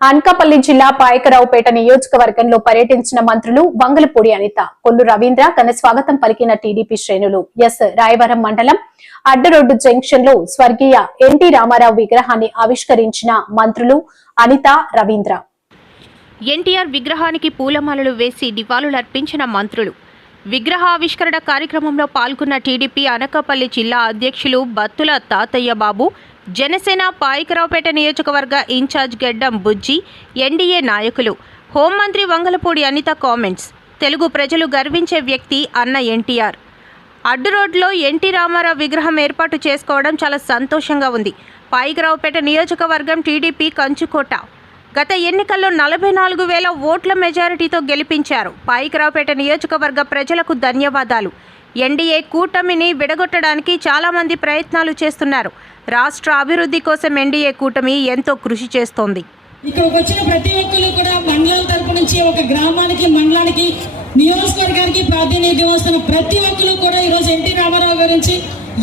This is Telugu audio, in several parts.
అనకాపల్లి జిల్లా పాయకరావుపేట నియోజకవర్గంలో పర్యటించిన మంత్రులు వంగలపూడి అనిత కొల్లు రవీంద్ర ఘన స్వాగతం పలికిన టీడీపీ శ్రేణులు ఎస్ రాయవరం మండలం అడ్డరోడ్డు జంక్షన్లో స్వర్గీయ ఎన్టీ రామారావు విగ్రహాన్ని ఆవిష్కరించిన మంత్రులు అనిత రవీంద్ర. ఎన్టీఆర్ విగ్రహానికి పూలమాలలు వేసి నివాళులర్పించిన మంత్రులు. విగ్రహావిష్కరణ కార్యక్రమంలో పాల్గొన్న టీడీపీ అనకాపల్లి జిల్లా అధ్యక్షులు బత్తుల తాతయ్య బాబు జనసేన పాయకరావుపేట నియోజకవర్గ ఇన్ఛార్జ్ గెడ్డం బుజ్జి ఎన్డీఏ నాయకులు. హోంమంత్రి వంగలపూడి అనిత కామెంట్స్. తెలుగు ప్రజలు గర్వించే వ్యక్తి అన్న ఎన్టీఆర్. అడ్డు రోడ్లో ఎన్టీ రామారావు విగ్రహం ఏర్పాటు చేసుకోవడం చాలా సంతోషంగా ఉంది. పాయికరావుపేట నియోజకవర్గం టీడీపీ కంచుకోట. గత ఎన్నికల్లో నలభై నాలుగు వేల ఓట్ల మెజారిటీతో గెలిపించారు. పాయికరావుపేట నియోజకవర్గ ప్రజలకు ధన్యవాదాలు. ఎన్డీఏ కూటమిని విడగొట్టడానికి చాలామంది ప్రయత్నాలు చేస్తున్నారు. రాష్ట్ర అభివృద్ధి కోసం ఎన్డీఏ కూటమి ఎంతో కృషి చేస్తోంది. ఇక్కడికి వచ్చిన ప్రతి ఒక్కరు కూడా మండలాల తరపు నుంచి ఒక గ్రామానికి మండలానికి నియోజకవర్గానికి ప్రాతినిధ్యం వస్తున్న ప్రతి ఒక్కరు కూడా ఈరోజు ఎన్టీ రామారావు గురించి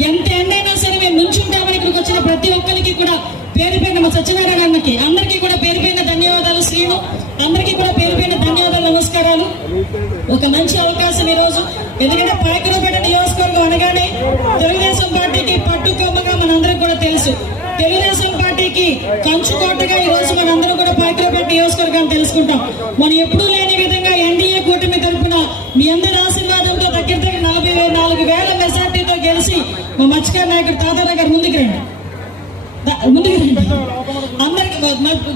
ఎంత ఎండైనా సరే మేము నుంచుంటామని ఇక్కడికి వచ్చిన ప్రతి ఒక్కరికి కూడా పేరు పైన మా సత్యనారాయణ అన్నకి అందరికీ కూడా పేరు పైన ధన్యవాదాలు శ్రీను. అందరికీ కూడా పేరు పైన ధన్యవాదాలు నమస్కారాలు. ఒక మంచి అవకాశం ఈరోజు. ఎందుకంటే అనగానే తెలుగుదేశం పార్టీకి పట్టుకొమ్మగా మనందరికి కూడా తెలుసు. తెలుగుదేశం పార్టీకి కంచుకోటగా ఈ రోజు మనందరం కూడా పాయకరావుపేట నియోజకవర్గాన్ని తెలుసుకుంటాం. మనం ఎప్పుడూ లేని విధంగా ఎన్డీఏ కూటమి తరపున మీ అందరి ఆశీర్వాదంతో దగ్గర దగ్గర నలభై నాలుగు వేల మెజార్టీతో గెలిచి మా మత్స్యకార నాయకుడు తాతారావు గారు ముందుకు రండి. ముందుకు రండి. అందరికి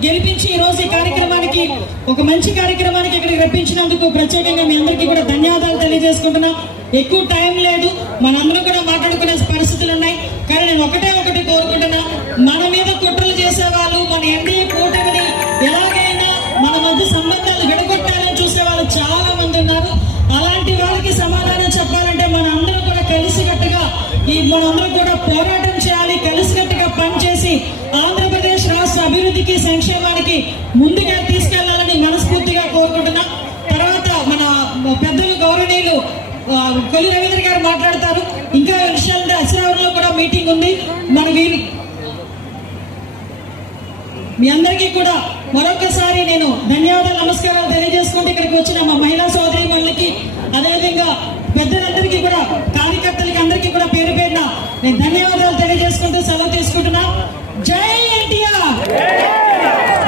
గెలిపించి ఈ రోజు ఈ కార్యక్రమానికి ఒక మంచి కార్యక్రమానికి ఇక్కడికి రప్పించినందుకు ప్రత్యేకంగా మీ అందరికీ కూడా ధన్యవాదాలు తెలియజేసుకుంటున్నాం. ఎక్కువ టైం లేదు. మనందరం కూడా మాట్లాడుకునే పరిస్థితులు ఉన్నాయి. కానీ నేను ఒకటే ఒకటి కోరుకుంటున్నా. మన మీద కుట్రలు చేసే వాళ్ళు మన ఎన్డీఏ కూటమిని ఎలాగైనా మన మధ్య సంబంధాలు విడగొట్టాలని చూసే వాళ్ళు చాలా మంది ఉన్నారు. అలాంటి వాళ్ళకి సమాధానం చెప్పాలంటే మన అందరం కూడా కలిసికట్టుగా ఈ మనందరం కూడా పోరాటం చేయాలి కలిసికట్టుగా పనిచేసి ఆంధ్రప్రదేశ్ రాష్ట్ర అభివృద్ధికి సంక్షేమానికి ముందుగా తీసుకెళ్ళాలని మనస్ఫూర్తిగా కోరుకుంటున్నాను తర్వాత మన పెద్దలు గౌరవనీయులు ఆ, కొల్లి రవీంద్ర గారు మాట్లాడతారు. ఇంకా విషయాలు అశ్రావరంలో కూడా మీటింగ్ ఉంది. మనకి మీ అందరికీ కూడా మరొకసారి నేను ధన్యవాదాలు నమస్కారాలు తెలియజేసుకుంటూ ఇక్కడికి వచ్చిన మా మహిళా సోదరి వాళ్ళకి అదేవిధంగా పెద్దలందరికీ కూడా కార్యకర్తలకి అందరికీ కూడా పేరు పేరున నేను ధన్యవాదాలు తెలియజేసుకుంటూ సెలవు తీసుకుంటున్నా. జై ఎన్టీఆర్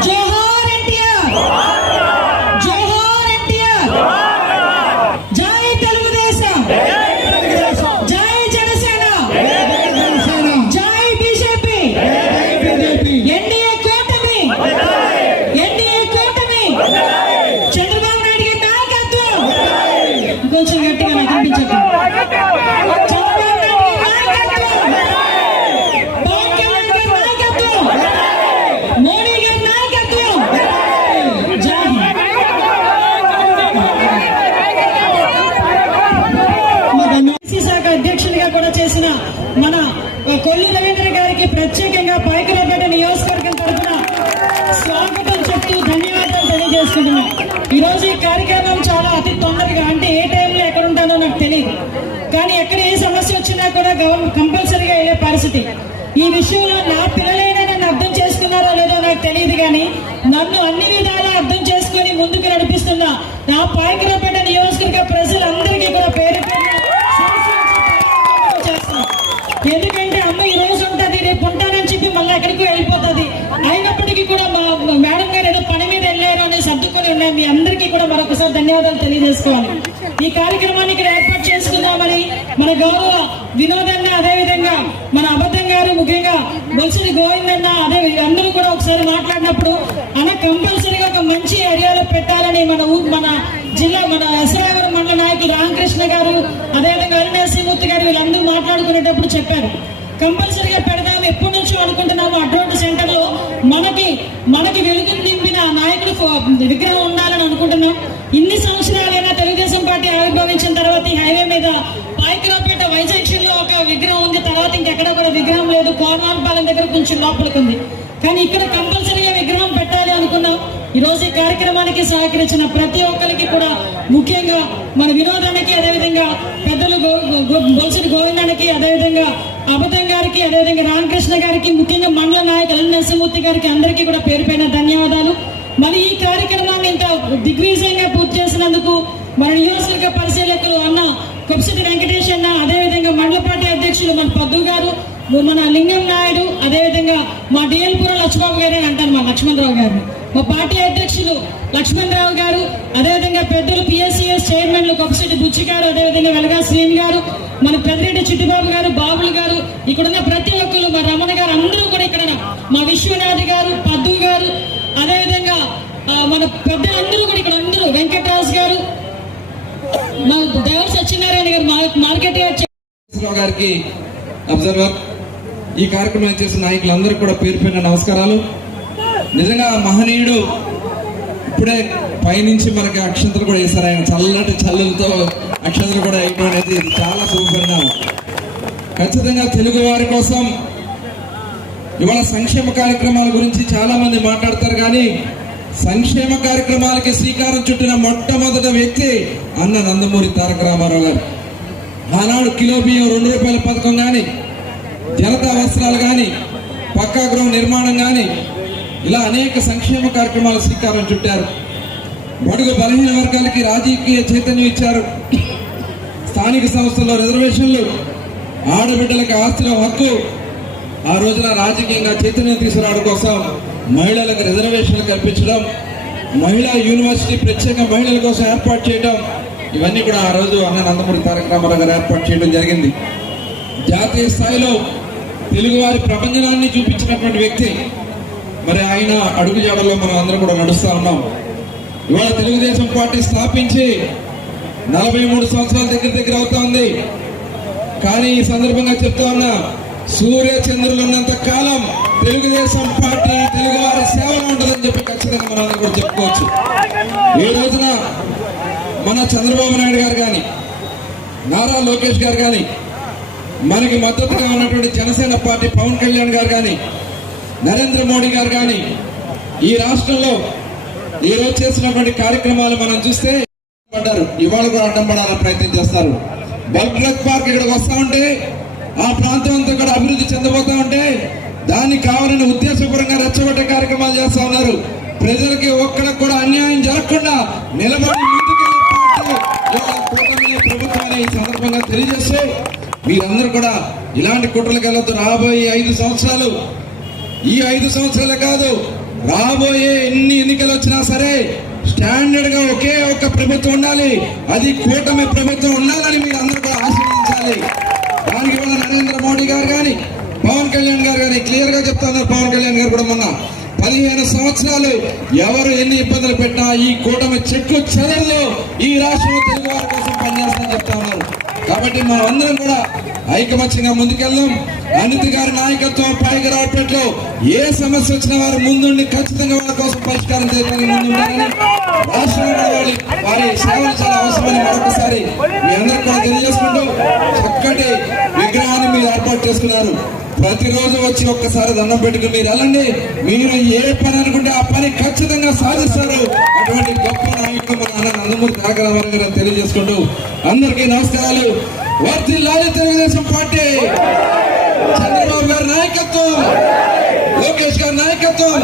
జోహార్ ఎన్టీఆర్ జోహార్ ఎన్టీఆర్ జై తెలుగుదేశం జై జనసేన జై బీజేపీ ఎన్డీఏ కూటమి ఎన్డీఏ కూటమి చంద్రబాబు నాయుడు గారి నాయకత్వం కొంచెం గట్టిగా నాకు అనిపించట్లేదు చంద్రబాబు నాయుడు గారి నాయకత్వం పవన్ కళ్యాణ్ గారి నాయకత్వం మోడీ గారి నాయకత్వం జై ఎస్సీ శాఖ అధ్యక్షునిగా కూడా చేసిన మన కొల్లి రవీంద్ర గారికి ప్రత్యేకంగా పాయకరాపేట నియోజకవర్గం తరఫున స్వాగతం చెప్తూ ధన్యవాదాలు తెలియజేస్తున్నాం ఈ రోజు ఈ కార్యక్రమం చాలా అతి తొందరగా అంటే ఏ టైంలో ఎక్కడ ఉంటానో నాకు తెలియదు కానీ ఎక్కడ ఏ సమస్య వచ్చినా కూడా గవర్నమెంట్ కంపల్సరీగా వెళ్ళే పరిస్థితి. ఈ విషయంలో నా పిల్లలైనా నన్ను అర్థం చేసుకున్నారో లేదో నాకు తెలియదు కానీ నన్ను అన్ని విధాలా అర్థం చేసుకుని ముందుకు నడిపిస్తున్న నా పాయకరపేట నియోజకవర్గ ప్రజలందరికీ కూడా పేరు ఎందుకంటే అమ్మ ఈ రోజు ఉంటుంది రేపు ఉంటానని చెప్పి మళ్ళీ ఎక్కడికి వెళ్ళిపోతుంది. అయినప్పటికీ కూడా మా మా మేడం గారు ఏదో పని మీద వెళ్ళారు అని సర్దుకొని ఉన్నాయి మీ అందరికీ కూడా మరొకసారి ధన్యవాదాలు తెలియజేసుకోవాలి. ఈ కార్యక్రమాన్ని ఇక్కడ ఏర్పాటు చేసుకుందామని మన గౌరవ వినోదన్న అదే విధంగా మన అబద్ధం గారు ముఖ్యంగా బొల్సిడి గోవిందన్న అదే అందరూ కూడా ఒకసారి మాట్లాడినప్పుడు అన్న కంపల్సరీగా ఒక మంచి ఏరియాలో పెట్టాలని మన ఊ మన జిల్లా మన ఎసరావరం మండల నాయకులు రామకృష్ణ గారు అదేవిధంగా అరుణాశ్రీమూర్తి గారు వీళ్ళందరూ మాట్లాడుకునేటప్పుడు చెప్పారు. కంపల్సరీగా పెడదాం ఎప్పటి నుంచో అనుకుంటున్నాము. అటువంటి సెంటర్లో మనకి మనకి వెలుగుని నింపిన ఆ నాయకుడు విగ్రహం ఉండాలని అనుకుంటున్నాం. ఇన్ని సంవత్సరాలైనా తెలుగుదేశం పార్టీ ఆవిర్భవించిన తర్వాత ఈ హైవే మీద పాయకరావుపేట వైజంక్షన్లో ఒక విగ్రహం ఉంది తర్వాత ఇంకెక్కడ కూడా విగ్రహం లేదు నుంచి లోపలికి ఉంది కానీ ఇక్కడ కంపల్సరీగా విగ్రహం పెట్టాలి అనుకున్నాం. ఈ రోజు ఈ కార్యక్రమానికి సహకరించిన ప్రతి ఒక్కరికి కూడా ముఖ్యంగా మన వినోదానికి అదేవిధంగా పెద్దలు గో- గోవిందానికి అదేవిధంగా అబద్ధం గారికి అదేవిధంగా రామకృష్ణ గారికి ముఖ్యంగా మండల నాయకులు ఎల్ నరసింహమూర్తి గారికి అందరికీ కూడా పేరు పైన ధన్యవాదాలు. మరి ఈ కార్యక్రమాన్ని ఇంత దిగ్విజయంగా పూర్తి చేసినందుకు మన నియోజకవర్గ పరిశీలకులు అన్న కొప్సిటి వెంకటేష్ అన్న అదేవిధంగా మండల పార్టీ అధ్యక్షులు మన పద్దు గారు మన లింగం నాయుడు అదేవిధంగా మా డిఎల్పురం లక్ష్మబాబు గారు అని అంటారు మా లక్ష్మణరావు గారిని మా పార్టీ అధ్యక్షులు లక్ష్మణరావు గారు అదేవిధంగా పెద్దలు పిఎస్సిఎస్ చైర్మన్లు కొప్పశెట్టి బుచ్చి గారు అదేవిధంగా వెలగా శ్రీని గారు మన పెద్దిరెడ్డి చిట్టిబాబు గారు బాబులు గారు ఇక్కడున్న ప్రతి ఒక్కరు మా రమణ గారు అందరూ కూడా ఇక్కడ మా విశ్వనాథ్ గారు పద్దు గారు అదేవిధంగా మన పెద్ద అందరూ కూడా ఇక్కడ అందరూ వెంకటరాజు గారు మా దేవ సత్యనారాయణ గారు మా- మార్కెట్ గారికి అబ్జర్వర్. ఈ కార్యక్రమం చేసిన నాయకులందరికీ కూడా పేరు పైన నమస్కారాలు. నిజంగా మహనీయుడు ఇప్పుడే పైనుంచి మనకి అక్షంతలు కూడా వేశారు. ఆయన చల్లటి చల్లలతో అక్షంతలు కూడా వేయడం అనేది చాలా శుభపరిణామం. ఖచ్చితంగా తెలుగు వారి కోసం ఇవాళ సంక్షేమ కార్యక్రమాల గురించి చాలా మంది మాట్లాడతారు కానీ సంక్షేమ కార్యక్రమాలకి శ్రీకారం చుట్టిన మొట్టమొదటి వ్యక్తి అన్న నందమూరి తారక రామారావు గారు. ఆనాడు కిలో బియ్యం రెండు రూపాయల పథకం కానీ జనతా వస్త్రాలు కానీ పక్కా గృహ నిర్మాణం కానీ ఇలా అనేక సంక్షేమ కార్యక్రమాలు శ్రీకారం చుట్టారు. బడుగు బలహీన వర్గాలకి రాజకీయ చైతన్యం ఇచ్చారు. స్థానిక సంస్థల్లో రిజర్వేషన్లు ఆడబిడ్డలకు ఆస్తిలో హక్కు ఆ రోజున రాజకీయంగా చైతన్యం తీసుకురావడం కోసం మహిళలకు రిజర్వేషన్లు కల్పించడం మహిళా యూనివర్సిటీ ప్రత్యేక మహిళల కోసం ఏర్పాటు చేయడం ఇవన్నీ కూడా ఆ రోజు అన్న నందమూరి తారక రామారావు గారు ఏర్పాటు చేయడం జరిగింది. జాతీయ స్థాయిలో తెలుగువారి ప్రపంచనాన్ని చూపించినటువంటి వ్యక్తి. మరి ఆయన అడుగుజాడల్లో మనం అందరం కూడా నడుస్తా ఉన్నాం. ఇవాళ తెలుగుదేశం పార్టీ స్థాపించి నలభై మూడు సంవత్సరాల దగ్గర దగ్గర అవుతా ఉంది. కానీ ఈ సందర్భంగా చెప్తా ఉన్నా సూర్య చంద్రులు ఉన్నంత కాలం తెలుగుదేశం పార్టీ తెలుగువారి సేవలో ఉంటుందని చెప్పి ఖచ్చితంగా మనం అందరం కూడా చెప్పుకోవచ్చు. ఈ రోజున మన చంద్రబాబు నాయుడు గారు కానీ నారా లోకేష్ గారు కానీ మనకి మద్దతుగా ఉన్నటువంటి జనసేన పార్టీ పవన్ కళ్యాణ్ గారు కానీ నరేంద్ర మోడీ గారు కానీ ఈ రాష్ట్రంలో ఈరోజు చేసినటువంటి కార్యక్రమాలు మనం చూస్తే పడ్డారు. ఇవాళ కూడా అడ్డం పడాలని ప్రయత్నం చేస్తారు. బల్క్ పార్క్ ఇక్కడికి వస్తా ఉంటే ఆ ప్రాంతం అంతా కూడా అభివృద్ధి చెందబోతా ఉంటే దానికి కావాలని ఉద్దేశపూర్వకంగా రెచ్చగొట్టే కార్యక్రమాలు చేస్తా ఉన్నారు. ప్రజలకి ఒక్కడికి కూడా అన్యాయం జరగకుండా నిలబడి ప్రభుత్వాన్ని ఈ సందర్భంగా తెలియజేస్తూ మీరందరూ కూడా ఇలాంటి కుట్రలకు వెళ్ళొద్దు రాబోయే ఐదు సంవత్సరాలు. ఈ ఐదు సంవత్సరాలు కాదు రాబోయే ఎన్ని ఎన్నికలు వచ్చినా సరే స్టాండర్డ్గా ఒకే ఒక్క ప్రభుత్వం ఉండాలి. అది కూటమి ప్రభుత్వం ఉండాలని మీరు అందరూ కూడా ఆశీర్వదించాలి. దానికి నరేంద్ర మోడీ గారు కానీ పవన్ కళ్యాణ్ గారు కానీ క్లియర్గా చెప్తున్నారు పవన్ కళ్యాణ్ గారు కూడా మొన్న పదిహేను సంవత్సరాలు ఎవరు ఎన్ని ఇబ్బందులు పెట్టినా ఈ కూటమి చెట్లు చెదల్లో ఈ రాష్ట్రంలో తెలుగు వారి కోసం పనిచేస్తానని చెప్తా కాబట్టి మనం అందరం కూడా ఐకమత్యంగా ముందుకెళ్దాం. అనిత గారి నాయకత్వం పైకి రావట్లేదు. ఏ సమస్య వచ్చిన వారు ముందుండి ఖచ్చితంగా వాళ్ళ కోసం పరిష్కారం చేయడానికి ముందుండాలని రాష్ట్రంలో వారి వారి సేవలు చాలా అవసరమని మరొకసారి మీ అందరూ కూడా తెలియజేసుకుంటూ చక్కటి విగ్రహాన్ని మీరు ఏర్పాటు చేసుకున్నారు. ప్రతిరోజు వచ్చి ఒక్కసారి దండం పెట్టుకుని మీరు వెళ్ళండి. మీరు ఏ పని అనుకుంటే ఆ పని ఖచ్చితంగా సాధిస్తారు. అటువంటి గొప్ప నాయకుడు మన అన్న నందమూరి తారక రామారావు గారు తెలియజేసుకుంటూ అందరికీ నమస్కారాలు. వర్ధిల్లాలి తెలుగుదేశం పార్టీ. చంద్రబాబు గారి నాయకత్వం. లోకేష్ గారి నాయకత్వం.